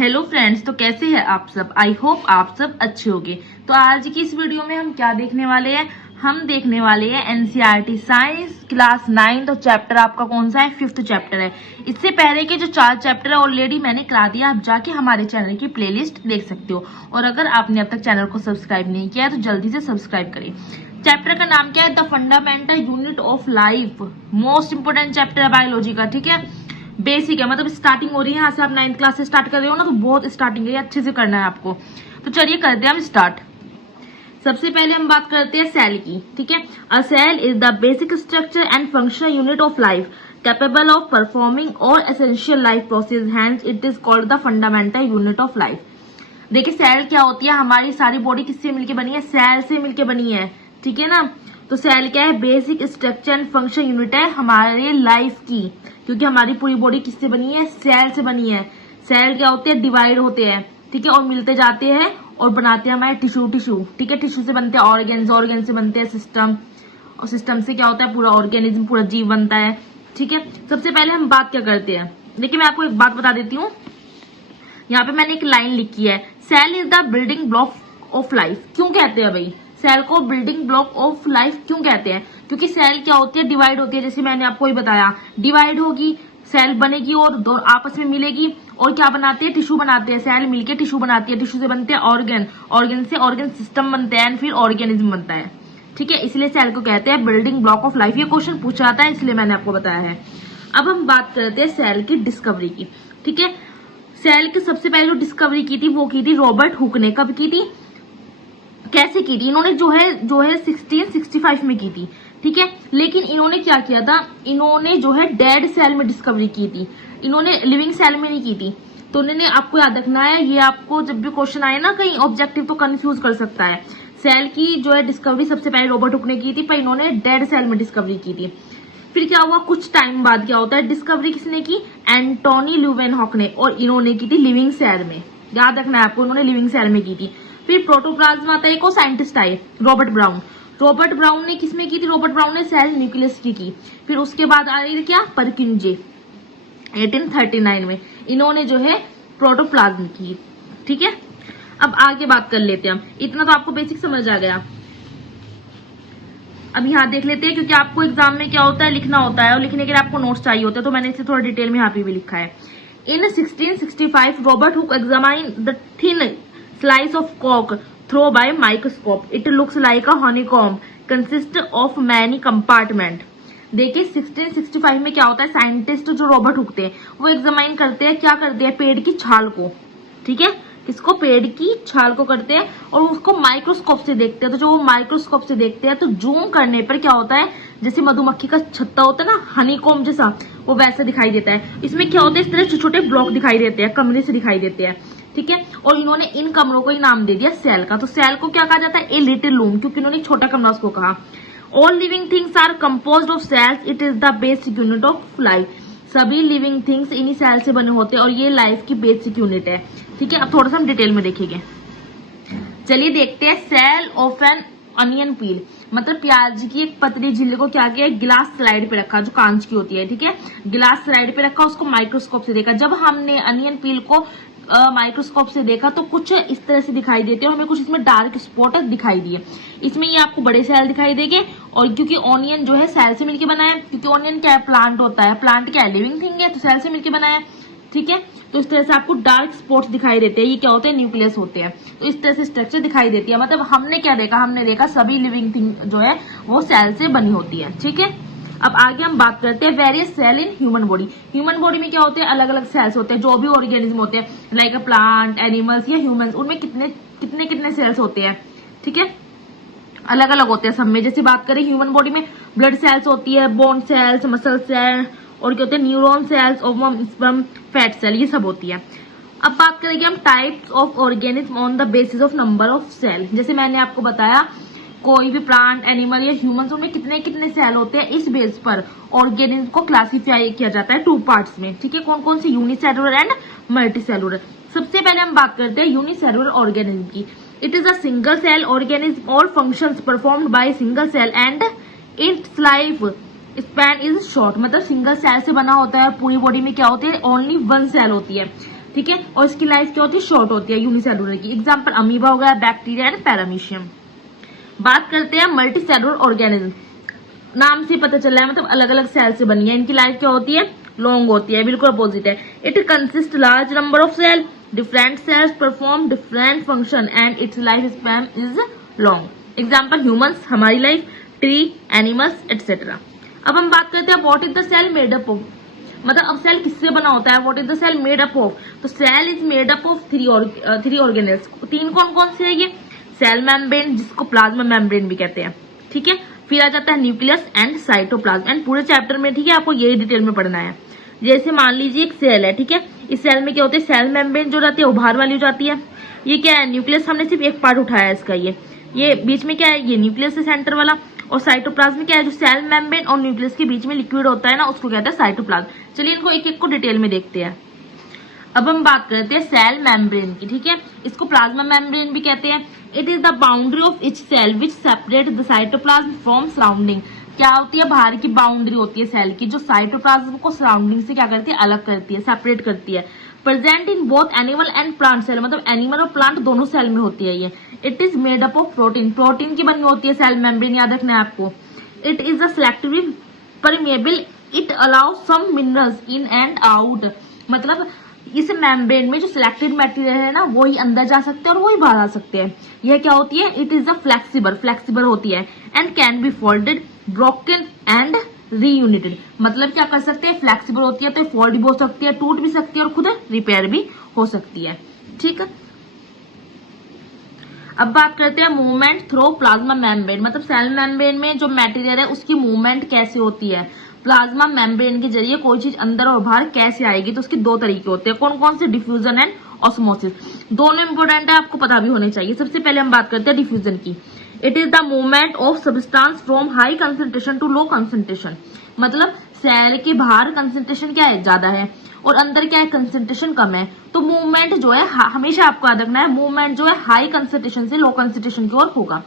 Hello friends, तो कैसे हैं आप सब। आई होप आप सब अच्छे होंगे। तो आज की इस वीडियो में हम क्या देखने वाले हैं, हम देखने वाले हैं एनसीईआरटी साइंस क्लास 9 और चैप्टर आपका कौन सा है, 5th चैप्टर है। इससे पहले के जो 4 चैप्टर है ऑलरेडी मैंने करा दिया, आप जाके हमारे चैनल की प्लेलिस्ट देख सकते हो। और अगर आपने अब तक चैनल को सब्सक्राइब नहीं किया है तो जल्दी से सब्सक्राइब करें। चैप्टर का नाम क्या है, the fundamental unit of life. Most important chapter है बायोलॉजी का, ठीक है। बेसिक है, मतलब स्टार्टिंग हो रही है, यहाँ से आप 9th क्लास से स्टार्ट कर रहे हो ना, तो बहुत स्टार्टिंग है, अच्छे से करना है आपको। तो चलिए करते हैं हम स्टार्ट। सबसे पहले हम बात करते हैं सेल की, ठीक है। A cell is the basic structure and functional unit of life capable of performing all essential life process, hence it is called the fundamental unit of life. देखिए सेल क्या होती है, हमारी सारी बॉडी किससे मिलकर बनी है, सेल से मिलकर बनी है, ठीक है ना। तो सेल क्या है, basic structure and function unit है हमारे लाइफ की, क्योंकि हमारी पूरी बॉडी किससे बनी है, सेल से बनी है। सेल क्या होते हैं, डिवाइड होते हैं, ठीक है, और मिलते जाते हैं और बनाते हैं हमारे टिश्यू, ठीक है। टिश्यू से बनते हैं ऑर्गेन्स, ऑर्गेन से बनते हैं सिस्टम, और सिस्टम से क्या होता है, पूरा ऑर्गेनिज्म, पूरा जीव बनता है, ठीक है। सबसे पहले हम बात क्या करते हैं, देखिए मैं आपको एक बात बता देती हूँ। यहाँ पे मैंने एक लाइन लिखी है, cell is the building block of life. क्यों कहते हैं भाई सेल को बिल्डिंग ब्लॉक ऑफ लाइफ, क्यों कहते हैं, क्योंकि सेल क्या होती है, डिवाइड होती है। जैसे मैंने आपको ही बताया, डिवाइड होगी, सेल बनेगी और दो आपस में मिलेगी और क्या बनाते हैं, टिश्यू बनाते हैं। सेल मिलके टिश्यू बनाती है, टिश्यू से बनते हैं ऑर्गन, ऑर्गन से ऑर्गन सिस्टम बनते हैं, फिर ऑर्गेनिज्म बनता है, ठीक है। इसलिए सेल को कहते हैं बिल्डिंग ब्लॉक ऑफ लाइफ। ये क्वेश्चन पूछा जाता है, इसलिए मैंने आपको बताया है। अब हम बात करते हैं सेल की डिस्कवरी की, ठीक है। सेल की सबसे पहले जो डिस्कवरी की थी वो की थी रॉबर्ट हुक ने। कब की थी, कैसे की थी, इन्होंने जो है 1665 में की थी, ठीक है। लेकिन इन्होंने क्या किया था, इन्होंने जो है डेड सेल में डिस्कवरी की थी, इन्होंने लिविंग सेल में नहीं की थी। तो उन्होंने, आपको याद रखना है, ये आपको जब भी क्वेश्चन आए ना कहीं ऑब्जेक्टिव तो कंफ्यूज कर सकता है। सेल की जो है डिस्कवरी सबसे पहले रॉबर्ट हुक ने की थी, पर इन्होंने डेड सेल में डिस्कवरी की थी। फिर क्या हुआ, कुछ टाइम बाद क्या होता है, डिस्कवरी किसने की, एंटोनी ल्यूवेनहॉक ने, और इन्होंने की थी लिविंग सेल में। याद रखना है आपको, इन्होंने लिविंग सेल में की थी। फिर प्रोटोप्लाज्मा था, एक और साइंटिस्ट आए रॉबर्ट ब्राउन। रॉबर्ट ब्राउन ने किसमें की थी, रॉबर्ट ब्राउन ने सेल न्यूक्लियस की। फिर उसके बाद आ रही थी क्या, परकिंजे 1839 में, इन्होंने जो है प्रोटोप्लाज्म की, ठीक है। अब आगे बात कर लेते हैं हम, इतना तो आपको बेसिक समझ आ गया। अब यहाँ देख लेते हैं, क्योंकि आपको एग्जाम में क्या होता है, लिखना होता है, और लिखने के लिए आपको नोट्स चाहिए होते हैं, तो मैंने इसे थोड़ा डिटेल में यहाँ पे भी लिखा है। इन 1665 Robert Hooke examine the thin slice of cork through by microscope. It looks like a honeycomb consist of many compartment. देखिए 1665 में क्या होता है, साइंटिस्ट जो रॉबर्ट हुक थे वो एग्जामाइन करते हैं, क्या करते हैं, पेड़ की छाल को, ठीक है, किसको, पेड़ की छाल को करते हैं, और उसको माइक्रोस्कोप से देखते हैं। तो जो वो माइक्रोस्कोप से देखते हैं तो जूम करने पर क्या होता है, जैसे मधुमक्खी का छत्ता होता है ना, हनीकॉम्ब जैसा, वो वैसा दिखाई देता है। इसमें क्या होता है, इस तरह छोटे छोटे ब्लॉक दिखाई देते हैं, कमरे से दिखाई देते हैं, ठीक है। और इन्होंने इन कमरों को ही नाम दे दिया सेल का। तो सेल को क्या कहा जाता है, ए लिटिल रूम, क्योंकि इन्होंने छोटा कमरा उसको कहा। All living things are composed of cells, it is the basic unit of life. सभी लिविंग थिंग्स इन्हीं सेल से बने होते हैं और ये लाइफ की बेसिक यूनिट है, ठीक है। अब थोड़ा सा हम डिटेल में देखेंगे, चलिए देखते हैं। Cell of an onion peel, मतलब प्याज की एक पतली झिल्ली को क्या किया, गिलास स्लाइड पे रखा, जो कांच की होती है, ठीक है। गिलास स्लाइड पे रखा, उसको माइक्रोस्कोप से देखा। जब हमने अनियन पील को माइक्रोस्कोप से देखा तो कुछ इस तरह से दिखाई देते हैं, हमें कुछ इसमें डार्क स्पॉट दिखाई दिए। इसमें ये आपको बड़े सेल दिखाई देंगे, और क्योंकि ऑनियन जो है सेल से मिलकर बना है, क्योंकि ऑनियन क्या है, प्लांट होता है, प्लांट क्या है, लिविंग थिंग है, तो सेल से मिलकर बना है, ठीक है। तो इस तरह से आपको डार्क स्पॉट्स दिखाई देते हैं, ये क्या होते हैं, न्यूक्लियस होते हैं। तो इस तरह से स्ट्रक्चर दिखाई देती है। मतलब हमने क्या देखा, हमने देखा सभी लिविंग थिंग जो है वो सेल से बनी होती है, ठीक है। अब आगे हम बात करते हैं various cell in human body. Human body में क्या होते हैं, अलग अलग सेल्स होते हैं, जो भी ऑर्गेनिज्म होते हैं, लाइक अ प्लांट, एनिमल्स या ह्यूमंस, उनमें कितने कितने कितने सेल्स होते हैं, ठीक है, अलग अलग होते हैं सब में। जैसे बात करें ह्यूमन बॉडी में ब्लड सेल्स होती है, बोन सेल्स, मसल सेल, और क्या होते हैं, neuron cells, ovum, sperm, fat cell, ये सब होती है। अब बात करेंगे हम types of organism on the basis of number of cell. जैसे मैंने आपको बताया, कोई भी प्लांट, एनिमल या ह्यूमंस, उनमें कितने कितने सेल होते हैं, इस बेस पर ऑर्गेनिज्म को क्लासिफाई किया जाता है 2 पार्ट्स में, ठीक है। कौन कौन से, यूनिसेलुलर एंड मल्टीसेलुलर। सबसे पहले हम बात करते हैं यूनिसेलुलर ऑर्गेनिज्म की। It is a single cell organism, all functions performed by single cell and its life span is short. मतलब सिंगल सेल से बना होता है, पूरी बॉडी में क्या होती है, ओनली 1 सेल होती है। ठीक है, और इसकी लाइफ क्या होती है, शॉर्ट होती है यूनिसेलुलर की। एग्जाम्पल अमीबा हो गया, बैक्टीरिया एंड पैरामीशियम। बात करते हैं मल्टी सेलुलर ऑर्गेनिज्म। नाम से पता चल रहा है मतलब अलग अलग सेल से बनी है। इनकी लाइफ क्या होती है, लॉन्ग होती है, बिल्कुल अपोजिट है। It consist large number of cell, different cells perform different function and its life span is long. Example humans, हमारी लाइफ, ट्री, एनिमल्स एक्सेट्रा। अब हम बात करते हैं what is the cell made up of, मतलब अब cell किससे बना होता है, what is the cell made up of. तो cell is made up of three organelles. तीन कौन कौन से है ये, सेल मेम्ब्रेन जिसको प्लाज्मा मेम्ब्रेन भी कहते हैं, ठीक है। फिर आ जाता है न्यूक्लियस एंड साइटोप्लाज्म। एंड पूरे चैप्टर में, ठीक है, आपको यही डिटेल में पढ़ना है। जैसे मान लीजिए एक सेल है, ठीक है, इस सेल में क्या होता है, सेल मेम्ब्रेन जो रहती है वो बाहर वाली हो जाती है। ये क्या है, न्यूक्लियस, हमने सिर्फ एक पार्ट उठाया है इसका। ये बीच में क्या है, ये न्यूक्लियस है सेंटर वाला। और साइटोप्लाज्म क्या है, जो सेल मेम्ब्रेन और न्यूक्लियस के बीच में लिक्विड होता है ना, उसको कहते हैं साइटोप्लाज्म। चलिए इनको एक एक को डिटेल में देखते हैं। अब हम बात करते हैं सेल मेम्ब्रेन की, ठीक है, इसको प्लाज्मा मेम्ब्रेन भी कहते हैं। It is the boundary of each cell which separate the cytoplasm from surrounding. क्या होती है, बाहर की बाउंड्री होती है सेल की, जो साइटोप्लाज्म को सराउंडिंग से क्या करती है, अलग करती है, सेपरेट करती है। Present in both animal and plant cell, मतलब एनिमल और प्लांट दोनों सेल में होती है ये। It is made up of protein, protein की बनी होती है सेल मेम्ब्रेन, याद रखना है आपको। It is a selectively permeable, it allow some minerals in and out, मतलब इस मेम्ब्रेन में जो सिलेक्टेड मटेरियल है ना, वही अंदर जा सकते हैं और वही बाहर आ सकते हैं। यह क्या होती है, इट इज अ फ्लेक्सिबल होती है and can be folded, broken and reunited. मतलब क्या कर सकते हैं, फ्लेक्सिबल होती है तो फोल्ड भी हो सकती है, टूट भी सकती है और खुद रिपेयर भी हो सकती है, ठीक है। अब बात करते हैं मूवमेंट थ्रू प्लाज्मा मेम्ब्रेन, मतलब सेल मेम्ब्रेन में जो मटेरियल है उसकी मूवमेंट कैसे होती है। प्लाज्मा मेम्ब्रेन के जरिए कोई चीज अंदर और बाहर कैसे आएगी, तो उसके दो तरीके होते हैं। कौन कौन से, डिफ्यूजन एंड ऑस्मोसिस। दोनों इंपोर्टेंट है, आपको पता भी होने चाहिए। सबसे पहले हम बात करते हैं डिफ्यूजन की। It is the movement of substance from high concentration to low concentration, मतलब सेल के बाहर कंसेंट्रेशन क्या है, ज्यादा है, और अंदर क्या है, कंसेंट्रेशन कम है। तो मूवमेंट जो है हमेशा आपको याद रखना है, मूवमेंट जो है हाई कंसेंट्रेशन से लो कंसेंट्रेशन की ओर होगा,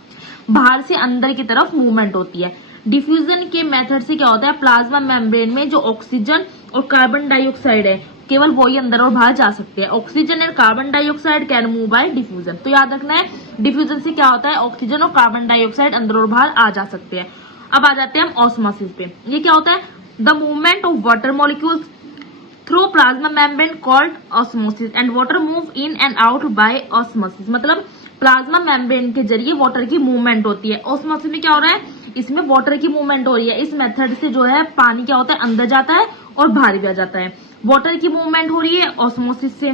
बाहर से अंदर की तरफ मूवमेंट होती है। डिफ्यूजन के मेथड से क्या होता है, प्लाज्मा मेम्ब्रेन में जो ऑक्सीजन और कार्बन डाइऑक्साइड है केवल वही अंदर और बाहर जा सकते हैं। Oxygen and carbon dioxide can move by diffusion. तो याद रखना है, डिफ्यूजन से क्या होता है, ऑक्सीजन और कार्बन डाइऑक्साइड अंदर और बाहर आ जा सकते हैं। अब आ जाते हैं हम ऑस्मोसिस पे। ये क्या होता है, the movement of water molecules through plasma membrane called osmosis and water move in and out by osmosis, मतलब प्लाज्मा मेम्ब्रेन के जरिए वाटर की मूवमेंट होती है। ऑस्मोसिस में क्या हो रहा है, इसमें वाटर की मूवमेंट हो रही है। इस मेथड से जो है पानी क्या होता है, अंदर जाता है और बाहर भी आ जाता है। वाटर की मूवमेंट हो रही है ऑस्मोसिस से।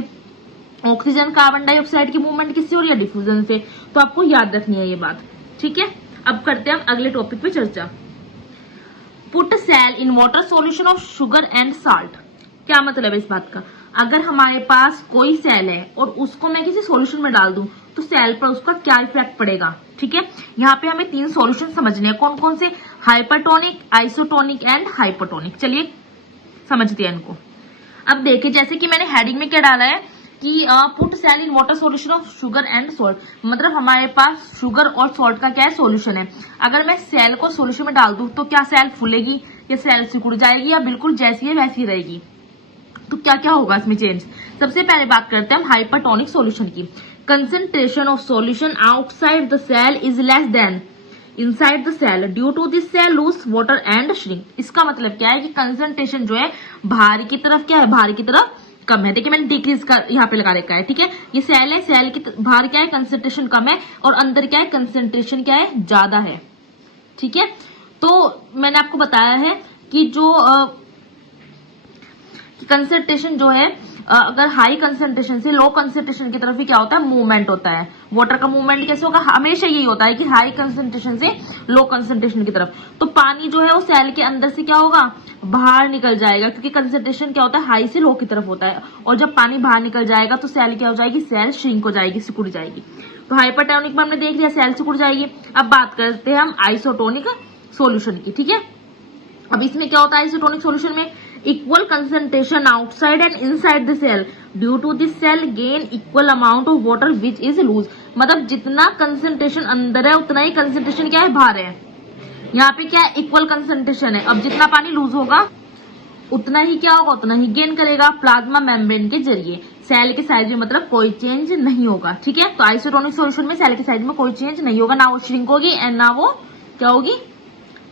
ऑक्सीजन कार्बन डाइऑक्साइड की मूवमेंट किससे हो रही है, डिफ्यूजन से। तो आपको याद रखनी है ये बात, ठीक है। अब करते हैं हम अगले टॉपिक पे चर्चा। Put sell in water solution of sugar and salt. क्या मतलब है इस बात का, अगर हमारे पास कोई सेल है और उसको मैं किसी सॉल्यूशन में डाल दूं तो सेल पर उसका क्या इफेक्ट पड़ेगा, ठीक है। यहाँ पे हमें तीन सॉल्यूशन समझने हैं, कौन कौन से, हाइपरटोनिक, आइसोटोनिक एंड हाइपोटोनिक। चलिए समझते हैं इनको। अब देखिए, जैसे कि मैंने हेडिंग में क्या डाला है कि put sell in water solution of sugar and salt, मतलब हमारे पास शुगर और सॉल्ट का क्या है, सॉल्यूशन है। अगर मैं सेल को सॉल्यूशन में डाल दूं तो क्या सेल फूलेगी या सेल सिकुड़ जाएगी या बिल्कुल जैसी है वैसी रहेगी। तो क्या क्या होगा इसमें चेंज। सबसे पहले बात करते हैं हम हाइपरटोनिक सॉल्यूशन की। Concentration of solution outside the cell is less than inside the cell due to this cell lose water and shrink. इसका मतलब क्या है कि कंसंट्रेशन जो है बाहर की तरफ क्या है, बाहर की तरफ कम है। देखिए मैंने डिक्रीज का यहाँ पे लगा रखा है, ठीक है। ये सेल है, सेल के बाहर क्या है, कंसंट्रेशन कम है, और अंदर क्या है, कंसंट्रेशन क्या है, ज्यादा है, ठीक है। तो मैंने आपको बताया है कि जो कंसंट्रेशन जो है अगर हाई कंसंट्रेशन से लो कंसंट्रेशन की तरफ ही क्या होता है, मूवमेंट होता है। वाटर का मूवमेंट कैसे होगा, हमेशा यही होता है कि हाई कंसंट्रेशन से लो कंसंट्रेशन की तरफ। तो पानी जो है वो सेल के अंदर से क्या होगा, बाहर निकल जाएगा, क्योंकि कंसंट्रेशन क्या होता है, हाई से लो की तरफ होता है। और जब पानी बाहर निकल जाएगा तो सेल क्या हो जाएगी, सेल श्रिंक हो जाएगी, सिकुड़ जाएगी। तो हाइपरटोनिक में हमने देख लिया सेल सिकुड़ जाएगी। अब बात करते हैं हम आइसोटोनिक सोल्यूशन की, ठीक है। अब इसमें क्या होता है, आइसोटोनिक सोल्यूशन में equal concentration outside and inside the cell due to this cell gain equal amount of water which is lose. मतलब जितना कंसंट्रेशन अंदर है उतना ही कंसंट्रेशन क्या है, बाहर है। यहाँ पे क्या है, इक्वल कंसंट्रेशन है। अब जितना पानी लूज होगा उतना ही क्या होगा, उतना ही गेन करेगा प्लाज्मा मेम्ब्रेन के जरिए। सेल के साइज में मतलब कोई चेंज नहीं होगा। ठीक है, तो आइसोटोनिक सॉल्यूशन में सेल के साइज में कोई चेंज नहीं होगा, ना वो श्रिंक होगी एंड ना वो क्या होगी,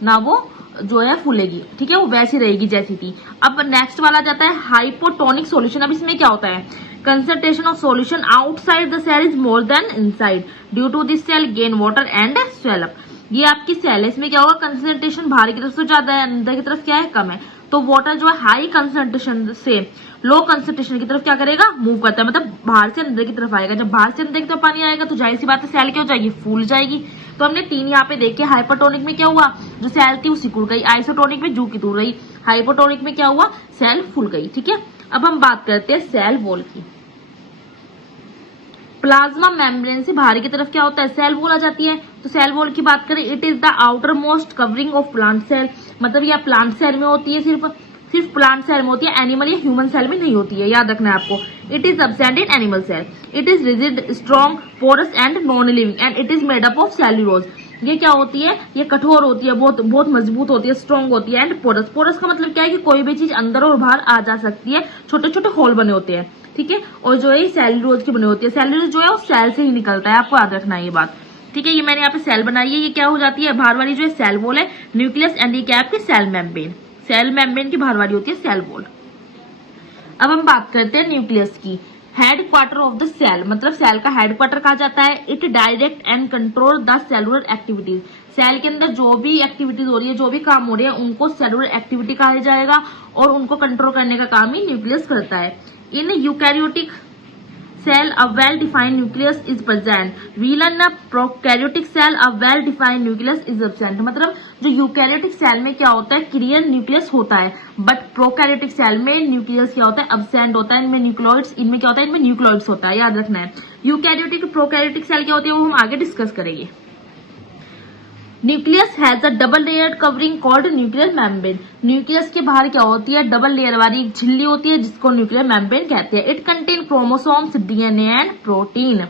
ना वो जो है फूलेगी। ठीक है, वो वैसी रहेगी जैसी थी। अब नेक्स्ट वाला जाता है हाइपोटोनिक सॉल्यूशन। अब इसमें क्या होता है, concentration of solution outside the cell is more than inside, due to this cell gain water and swell up. ये आपकी सेल है, इसमें क्या होगा, कंसंट्रेशन बाहर की तरफ से ज्यादा है, अंदर की तरफ क्या है, कम है। तो वाटर जो है हाई कंसंट्रेशन से लो कंसंट्रेशन की तरफ क्या करेगा, मूव करता है, मतलब बाहर से अंदर की तरफ आएगा। जब बाहर से अंदर की तरफ पानी आएगा तो जाहिर सी बात है सेल क्या हो जाएगी, फूल जाएगी। तो हमने 3 यहाँ पे देखे, हाइपरटोनिक में क्या हुआ, जो सेल थी वो सिकुड़ गई, आइसोटोनिक में जू की दूर रही, हाइपोटोनिक में क्या हुआ, सेल फूल गई। ठीक है, अब हम बात करते हैं सेल वॉल की। प्लाज्मा मेम्ब्रेन से बाहर की तरफ क्या होता है, सेल वॉल आ जाती है। तो सेल वॉल की बात करें, it is the outer most covering of plant cell, मतलब यह प्लांट सेल में होती है, सिर्फ प्लांट सेल में होती है, एनिमल या ह्यूमन सेल में नहीं होती है, याद रखना है आपको। It is absent in animal cell, it is rigid, strong, porous and non living and it is made up of cellulose. ये क्या होती है, ये कठोर होती है, बहुत मजबूत होती है, स्ट्रॉन्ग होती है एंड पोरस। पोरस का मतलब क्या है कि कोई भी चीज अंदर और बाहर आ जा सकती है, छोटे छोटे होल बने होते हैं। ठीक है, और जो है सेल्यूलोज की बनी होती है, सेल्यूलोज जो है वो सेल से ही निकलता है, आपको याद रखना है ये बात। ठीक है, ये मैंने यहाँ पे सेल बनाई है, ये क्या हो जाती है, बाहर वाली जो है सेल वॉल है, न्यूक्लियस एंड ये क्या है आपकी सेल मेम्ब्रेन। सेल मेम्ब्रेन की बाहर वाली होती है सेल वॉल। अब हम बात करते हैं न्यूक्लियस की। Head quarter of the cell, मतलब सेल का हेड क्वार्टर कहा जाता है। It direct and control the cellular activities, cell के अंदर जो भी एक्टिविटीज हो रही है, जो भी काम हो रही है, उनको सेलुलर एक्टिविटी कहा जाएगा और उनको कंट्रोल करने का काम ही न्यूक्लियस करता है। In eukaryotic cell a well defined nucleus is present, while in a prokaryotic cell a well defined nucleus is absent। मतलब जो यूकैरियोटिक सेल में क्या होता है, क्लियर न्यूक्लियस होता है, बट प्रोकैरियोटिक सेल में न्यूक्लियस क्या होता है, अब्सेंट होता है। इनमें न्यूक्लियोइड्स, इनमें क्या होता है, इनमें न्यूक्लियोइड्स होता है, याद रखना है। यूकैरियोटिक प्रोकैरियोटिक सेल क्या होती है वो हम आगे डिस्कस करेंगे। Nucleus has a double layer covering called nuclear membrane. Nucleus के बाहर क्या होती है, डबल लेयर वाली एक झिल्ली होती है जिसको न्यूक्लियर मेम्ब्रेन कहते हैं। It contain chromosomes, DNA and protein.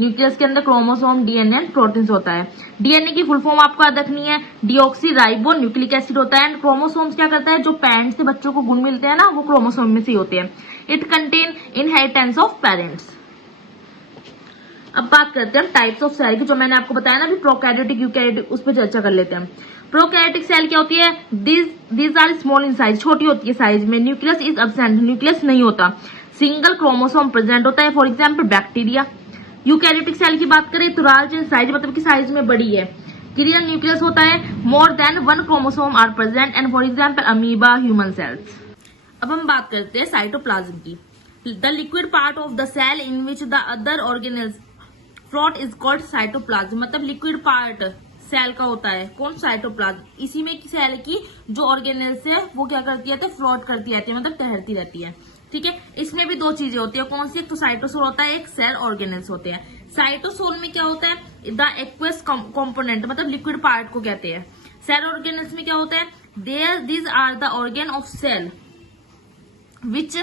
Nucleus के अंदर क्रोमोसोम, डीएनए एंड प्रोटीन होता है। डीएनए की फुल फॉर्म आपको याद रखनी है, डीऑक्सी राइबो न्यूक्लिक एसिड होता है। एंड क्रोमोसोम्स क्या करता है, जो पैरेंट्स से बच्चों को गुण मिलते हैं ना, वो क्रोमोसोम में से होते हैं। It contain inheritance of parents. अब बात करते हैं टाइप्स ऑफ सेल की, जो मैंने आपको बताया ना अभी, प्रोकैरियोटिक यूकैरियोटिक, उस पर चर्चा कर लेते हैं। प्रोकैरियोटिक सेल क्या होती है, these are small in size, छोटी होती है साइज में। न्यूक्लियस इज एब्सेंट, न्यूक्लियस नहीं होता। सिंगल क्रोमोसोम प्रेजेंट होता है, for example bacteria. Eukaryotic cell की बात करें तो लार्ज इन साइज, मतलब की साइज में बड़ी है। क्लियर न्यूक्लियस होता है, more than 1 chromosome are present and for example amoeba, human cells. अब हम बात करते हैं साइटोप्लाज्म की। The liquid part of the cell in which the other organelles float is called cytoplasm. मतलब लिक्विड पार्ट सेल का होता है कौन, साइटोप्लाज्म। इसी में सेल की जो ऑर्गेनेल्स है वो क्या करती है, तो फ्लोट करती रहती है, मतलब तैरती रहती है। ठीक है, इसमें भी 2 चीजें होती है, कौन सी, एक तो साइटोसोल होता है, एक सेल ऑर्गेनेल्स होते हैं। साइटोसोल में क्या होता है, द एक्वस कंपोनेंट, मतलब लिक्विड पार्ट को कहते हैं। सेल ऑर्गेनेल्स में क्या होता है, these are the organ of cell which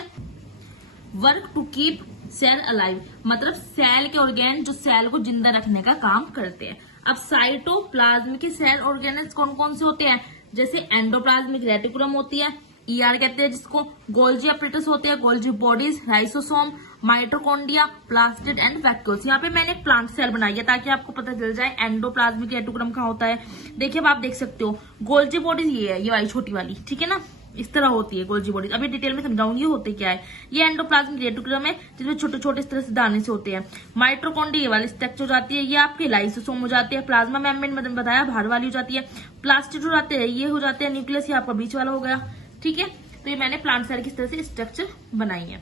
work to keep cell alive, मतलब सेल के ऑर्गेन जो सेल को जिंदा रखने का काम करते हैं। अब साइटोप्लाज्म के सेल ऑर्गेन्स कौन कौन से होते हैं, जैसे एंडोप्लाज्मिक रेटिकुलम होती है, ईआर कहते हैं जिसको, गोल्जी अपरेटस होते हैं, Golgi bodies, ribosome, mitochondria, plastid and vacuoles. यहाँ पे मैंने प्लांट सेल बनाई है ताकि आपको पता चल जाए एंडोप्लाज्मिक रेटिकुलम कहाँ होता है। देखिए अब आप देख सकते हो, गोल्जी बॉडीज ये है, ये वाली छोटी वाली, ठीक है ना, इस तरह होती है गोल्जी बॉडीज। अभी डिटेल में समझाऊंगी ये होते क्या है। ये एंडोप्लाज्मिक रेटिकुलम है जिसमें छोटे छोटे इस तरह से दाने से होते हैं। माइटोकॉन्ड्रिया ये वाली स्ट्रक्चर हो जाती है, ये आपके लाइसोसोम हो जाते हैं। प्लाज्मा मेम्ब्रेन मैंने बताया बाहर वाली हो जाती है। प्लास्टिड हो जाते हैं, ये हो जाते हैं न्यूक्लियस, ये आपका बीच वाला हो गया। ठीक है, तो ये मैंने प्लांट सेल की तरह से स्ट्रक्चर बनाई है।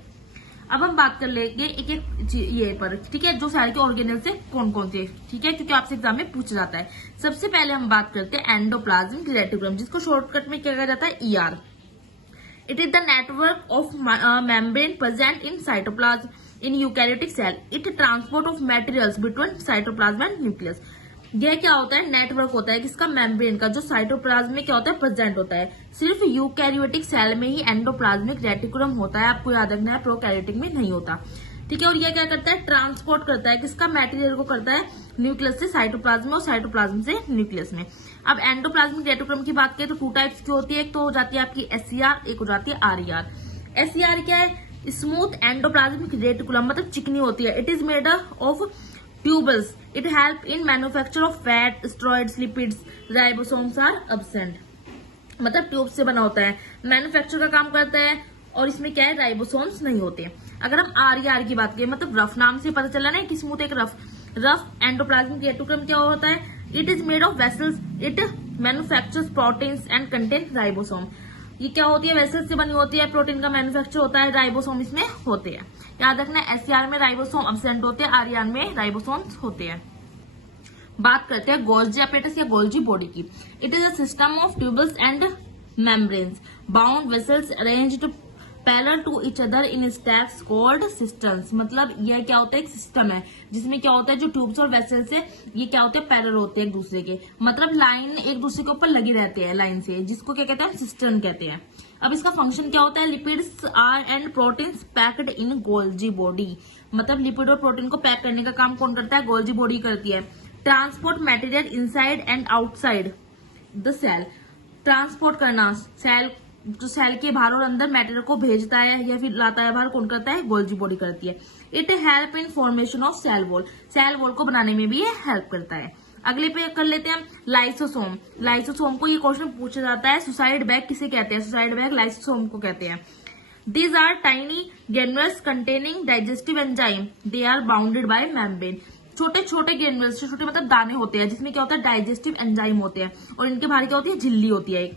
अब हम बात कर लेंगे एक एक ये पर, ठीक है, जो सेल के ऑर्गेनल से कौन कौन से, ठीक है, क्योंकि आपसे एग्जाम में पूछा जाता है। सबसे पहले हम बात करते हैं एंडोप्लाज्मिक रेटिकुलम, जिसको शॉर्टकट में क्या कहा जाता है, ER. It is the network of membrane present in cytoplasm in eukaryotic cell. It transport of materials between cytoplasm and nucleus. यह क्या होता है, नेटवर्क होता है किसका, मेम्ब्रेन का, जो साइटोप्लाज्म में क्या होता है, प्रेजेंट होता है। सिर्फ यूकैरियोटिक सेल में ही एंडोप्लाज्मिक रेटिकुलम होता है, आपको याद रखना है, प्रोकैरियोटिक में नहीं होता। ठीक है, और यह क्या करता है, ट्रांसपोर्ट करता है किसका, मेटीरियल को करता है न्यूक्लियस से साइटोप्लाज्म में और साइटोप्लाज्म से न्यूक्लियस में। अब एंडोप्लाज्मिक रेटिकुलम की बात करें तो 2 टाइप्स की होती है, एक तो हो जाती है आपकी एससीआर, एक हो जाती है आरईआर। एससीआर क्या है, स्मूथ एंडोप्लाज्मिक रेटिकुलम मतलब चिकनी होती है। It is made of tubules. It help in manufacture of fat, steroids, lipids. Ribosomes are absent. मतलब ट्यूब से बना होता है, मैन्युफैक्चर का काम करता है, और इसमें क्या है, राइबोसोम्स नहीं होते। अगर हम आर की बात करें, मतलब रफ नाम से पता चला ना कि स्मूथ एक रफ एंडोप्लाज्मिक रेटिकुलम क्या होता है, it is made of vessels. It manufactures proteins and contain ribosome. ये क्या होती है, वेसल्स से बनी होती है, प्रोटीन का मैन्युफैक्चर होता है, राइबोसोम इसमें होते हैं। याद रखना, एससीआर में राइबोसोम एब्सेंट होते हैं, आरआर में राइबोसोम्स होते हैं। बात करते हैं गोल्जी apparatus या गोल्जी बॉडी की। It is a system of tubules and membranes, bound vessels arranged parallel to each other in stacks called systems. मतलब यह क्या होता है, एक सिस्टम है जिसमें क्या होता है, जो ट्यूब्स और वेसल्स है ये क्या होते हैं, पैरेलल होते हैं एक दूसरे के, मतलब लाइन एक दूसरे के ऊपर लगे रहते हैं लाइन से, जिसको क्या कहते हैं, सिस्टम कहते हैं। अब इसका फंक्शन क्या होता है, lipids are and proteins packed in Golgi body. मतलब लिपिड और प्रोटीन को पैक करने का काम कौन करता है, गोल्जी बॉडी करती है। Transport material inside and outside the cell. Transport करना, सेल जो सेल के बाहर और अंदर मटेरियल को भेजता है या फिर लाता है बाहर, कौन करता है, गोल्जी बॉडी करती है। It help in formation of cell wall. Cell wall को बनाने में भी ये हेल्प करता है। अगले पे कर लेते हैं लाइसोसोम। लाइसोसोम को ये क्वेश्चन पूछा जाता है, सुसाइड बैग किसे कहते हैं, सुसाइड बैग लाइसोसोम को कहते हैं। These are tiny granules containing digestive enzyme. They are bounded by membrane. छोटे छोटे ग्रेन्यूल्स, छोटे मतलब दाने होते हैं, जिसमें क्या होता है, डाइजेस्टिव एंजाइम होते हैं, और इनके बाहर क्या होती है, झिल्ली होती है।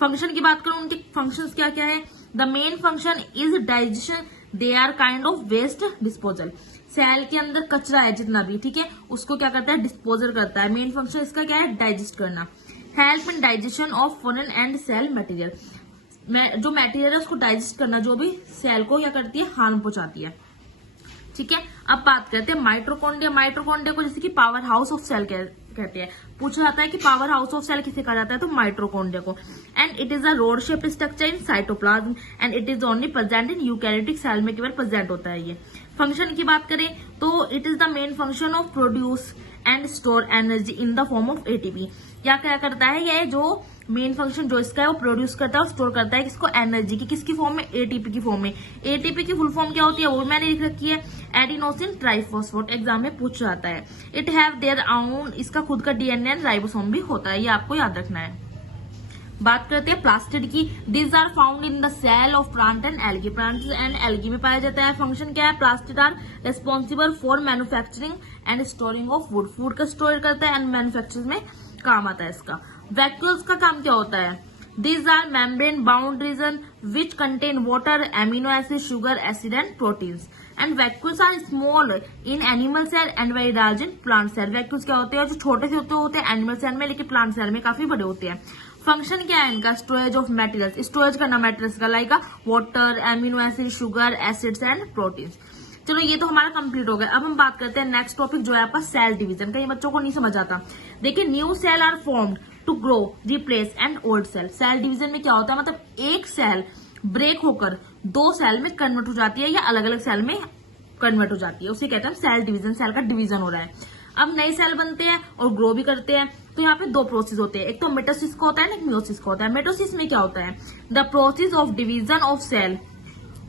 फंक्शन की बात करूं, उनके फंक्शंस क्या क्या है। The main function is digestion. They are kind of waste disposal. Cell के अंदर कचरा है जितना भी, ठीक है, उसको क्या करता है, डिस्पोजल करता है। मेन फंक्शन इसका क्या है, डाइजेस्ट करना। Help in digestion of foreign and cell material. जो मटेरियल है उसको डाइजेस्ट करना, जो भी सेल को क्या करती है, हार्म पहुंचाती है। ठीक है, अब बात करते हैं माइटोकॉन्ड्रिया। माइटोकॉन्ड्रिया को जैसे कि पावर हाउस ऑफ सेल कहते हैं। पूछा जाता है कि पावर हाउस ऑफ सेल किसे कहा जाता है, तो माइटोकॉन्ड्रिया को। And it is a rod shaped structure in cytoplasm and it is only present in eukaryotic cell में केवल प्रेजेंट होता है ये। फंक्शन की बात करें तो it is the main function of produce and store energy in the form of ATP. क्या क्या करता है ये, जो मेन फंक्शन जो इसका है वो प्रोड्यूस करता है और स्टोर करता है किसको, एनर्जी की। किसकी फॉर्म में, एटीपी की फॉर्म में। एटीपी की फुल फॉर्म क्या होती है वो मैंने लिख रखी है, एडिनोसिन ट्राइफॉस्फेट। एग्जाम में पूछ जाता है। इट हैव देयर ओन, इसका खुद का डीएनए राइबोसोम भी होता है, ये आपको याद रखना है। बात करते हैं प्लास्टिड की। These are found in the cell of plant and algae. Plant and algae में पाया जाता है। फंक्शन क्या है, plastid are responsible for manufacturing and storing of wood. Food का स्टोर करता है एंड मैन्युफैक्चरिंग में काम आता है इसका। वैक्यूल्स का काम क्या होता है, these are membrane bound region which contain water, amino acid, sugar, acid and proteins. And vacuoles are small in animal cell and very large in plant cell. Vacuoles क्या होते हैं, जो छोटे से होते हैं एनिमल सेल में, लेकिन प्लांट सेल में काफी बड़े होते हैं। फंक्शन क्या है इनका, स्टोरेज ऑफ मटेरियल्स, स्टोरेज करना मटेरियल्स का, like water, amino acid, sugar, acids and proteins. चलो ये तो हमारा कंप्लीट हो गया। अब हम बात करते हैं नेक्स्ट टॉपिक जो है आपका सेल डिवीजन का। ये बच्चों को नहीं समझ आता। देखिए, new cell are formed to grow, replace and old cell. Cell division में क्या होता है, मतलब एक सेल ब्रेक होकर दो सेल में कन्वर्ट हो जाती है या अलग अलग सेल में कन्वर्ट हो जाती है, उसे कहते हैं सेल डिवीजन। सेल का डिवीजन हो रहा है। अब नए सेल बनते हैं और ग्रो भी करते हैं। तो यहाँ पे दो प्रोसेस होते हैं, एक तो मेटासिस का होता है, एक मियोसिस का होता है। मेटासिस में क्या होता है, the process of division of cell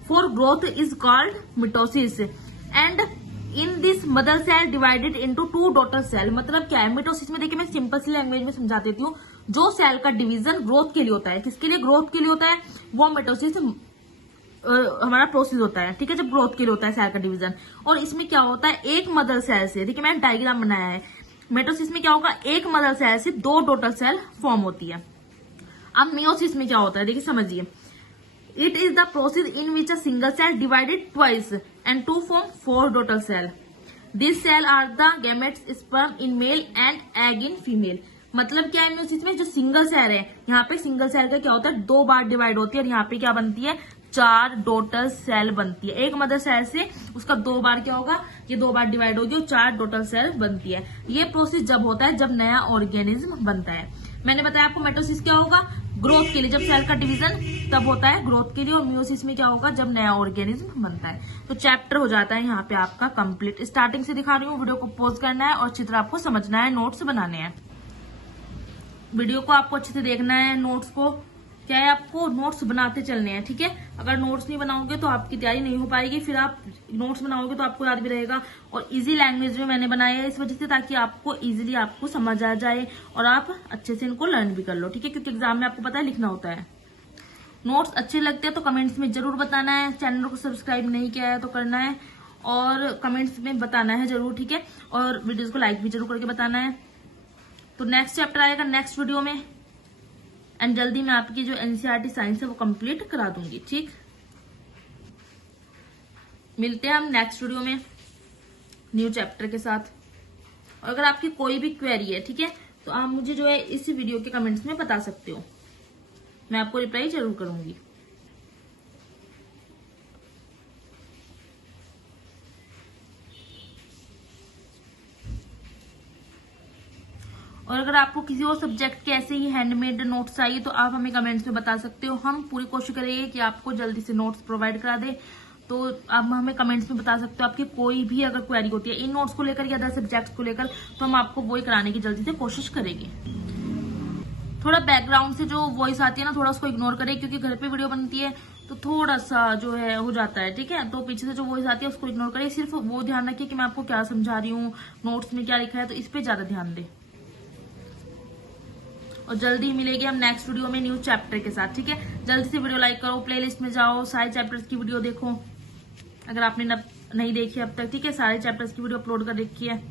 for growth is called mitosis and in this mother cell divided into two daughter cell. मतलब क्या है मिटोसिस में, देखिए मैं सिंपल सी लैंग्वेज में समझा देती हूँ। जो सेल का डिवीजन ग्रोथ के लिए होता है, किसके लिए, ग्रोथ के लिए होता है, वो मिटोसिस हमारा प्रोसेस होता है। ठीक है, जब ग्रोथ के लिए होता है सेल का डिवीजन। और इसमें क्या होता है, एक मदर सेल से, देखिए मैंने डायग्राम बनाया है, मेटोसिस में क्या होगा, एक मदर सेल से दो डॉटर सेल फॉर्म होती है। अब मियोसिस में क्या होता है, देखिए समझिए, it is the process in which a single cell divided twice and to form four daughter cell. This cell are the gametes, sperm in male and egg in female. मतलब क्या है मियोसिस में, जो सिंगल सेल है, यहाँ पे single cell का क्या होता है, दो बार डिवाइड होती है और यहाँ पे क्या बनती है, चार डॉटर सेल बनती है। एक मदर सेल से उसका दो बार क्या होगा, ये दो बार डिवाइड होगी और चार डॉटर सेल बनती है। ये प्रोसेस जब होता है जब नया ऑर्गेनिज्म बनता है। मैंने बताया आपको मेटोसिस क्या होगा, ग्रोथ के लिए, जब सेल का डिवीजन तब होता है ग्रोथ के लिए। और मियोसिस में क्या होगा, जब नया ऑर्गेनिज्म बनता है। तो चैप्टर हो जाता है यहाँ पे आपका कंप्लीट। स्टार्टिंग से दिखा रही हूँ, वीडियो को पॉज करना है और चित्र आपको समझना है, नोट्स बनाने हैं। वीडियो को आपको अच्छे से देखना है, नोट्स को क्या है, आपको नोट्स बनाते चलने हैं, ठीक है। अगर नोट्स नहीं बनाओगे तो आपकी तैयारी नहीं हो पाएगी, फिर आप नोट्स बनाओगे तो आपको याद भी रहेगा। और इजी लैंग्वेज में मैंने बनाया है इस वजह से, ताकि आपको इजीली आपको समझ आ जाए और आप अच्छे से इनको लर्न भी कर लो, ठीक है, क्योंकि एग्जाम में आपको पता है लिखना होता है। नोट्स अच्छे लगते हैं तो कमेंट्स में जरूर बताना है। चैनल को सब्सक्राइब नहीं किया है तो करना है और कमेंट्स में बताना है जरूर, ठीक है। और वीडियोस को लाइक भी जरूर करके बताना है। तो नेक्स्ट चैप्टर आएगा नेक्स्ट वीडियो में, एंड जल्दी मैं आपकी जो एनसीईआरटी साइंस है वो कंप्लीट करा दूंगी, ठीक। मिलते हैं हम नेक्स्ट वीडियो में न्यू चैप्टर के साथ। और अगर आपकी कोई भी क्वेरी है, ठीक है, तो आप मुझे जो है इस वीडियो के कमेंट्स में बता सकते हो, मैं आपको रिप्लाई जरूर करूंगी। और अगर आपको किसी और सब्जेक्ट के ऐसे ही हैंडमेड नोट्स चाहिए तो आप हमें कमेंट्स में बता सकते हो। हम पूरी कोशिश करेंगे कि आपको जल्दी से नोट्स प्रोवाइड करा दे। तो आप हमें कमेंट्स में बता सकते हो आपकी कोई भी अगर क्वेरी होती है इन नोट्स को लेकर या अदर सब्जेक्ट्स को लेकर, तो हम आपको वही कराने की जल्दी से कोशिश करेंगे। थोड़ा बैकग्राउंड से जो वॉइस आती है ना, थोड़ा उसको इग्नोर करें, क्योंकि घर पे वीडियो बनती है तो थोड़ा सा जो है हो जाता है, ठीक है। तो पीछे से जो वॉइस आती है उसको इग्नोर करें, सिर्फ वो ध्यान रखिए कि मैं आपको क्या समझा रही हूँ, नोट्स में क्या लिखा है, तो इस पे ज्यादा ध्यान दें। और जल्दी मिलेगी हम नेक्स्ट वीडियो में न्यू चैप्टर के साथ, ठीक है। जल्दी से वीडियो लाइक करो, प्लेलिस्ट में जाओ, सारे चैप्टर्स की वीडियो देखो अगर आपने नहीं देखी अब तक, ठीक है। सारे चैप्टर्स की वीडियो अपलोड कर रखी है।